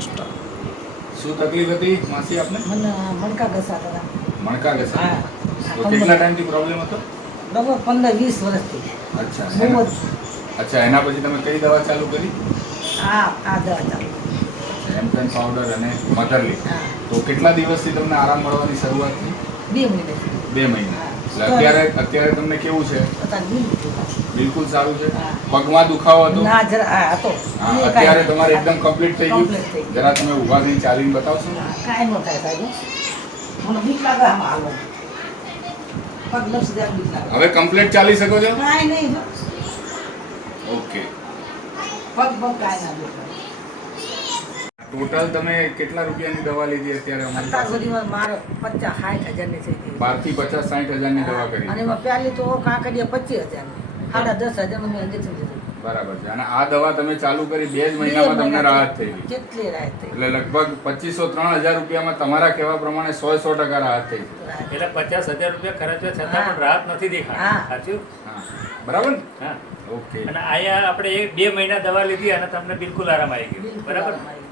શું તકલીફ હતી માસી આપને? મને મણકા ઘસાતા હતા. મણકા ઘસા. હા. તો કેટલા ટાઈમથી પ્રોબ્લેમ હતો? લગભગ 15-20 વર્ષથી. અચ્છા બહુ એના- જ. અચ્છા એના પછી તમે કઈ દવા ચાલુ કરી? આ દવા ચાલુ. એમ્પેન પાવડર અને મધરલી. હા. તો કેટલા દિવસથી તમને આરામ મળવાની શરૂઆત થઈ? 2 મહિને. 2 મહિના. હા. એટલે અત્યારે તમને કેવું છે? અત્યારે બિલકુલ સારું છે. હા. પગમાં દુખાવો હતો? ના જરા હતો. હા, એ અત્યારે કાંઈ તમારે નહીં. એકદમ કમ્પ્લીટ થઈ Complete થઈ ગયું. ગયું. જરા તમે ઊભા થઈને ચાલીને બતાવશો? હા, કાંઈ ન થાય સાહેબ. મને બીક લાગે આમાં હાલવાનું. પગ લપસી જાય બીક લાગે. હવે કમ્પ્લીટ ચાલી શકો છો? કાંઈ નહીં. ઓકે. પગ કાંઈ ના દુખે. ટોટલ તમે કેટલા રૂપિયાની દવા લીધી અત્યારે અમારી અત્યાર પાસે? સુધીમાં મારે 50-60 હજારની થઈ ગઈ. 12 થી 50-60 હજારની દવા કરી. અને એમાં પહેલી તો કાંકરીએ 25 હજારની. 10,500 મેં ઇન્જેક્શન દીધું. બરાબર છે. અને આ દવા તમે ચાલુ કરી 2 જ મહિનામાં તમને રાહત થઈ ગઈ. કેટલી રાહત થઈ એટલે લગભગ 2500-3000 રૂપિયામાં તમારા કહેવા પ્રમાણે 100% રાહત થઈ ગઈ. એટલે 50,000 રૂપિયા ખર્ચવા છતાં હા. પણ રાહત નથી દેખાતી. હા. સાચું? હા બરાબર ને? હા. ઓકે. અને અહીંયા આપણે 2 મહિના દવા લીધી અને તમને બિલકુલ આરામ આવી ગયો. બિલકુલ બરાબર? આરામ આવી ગયો.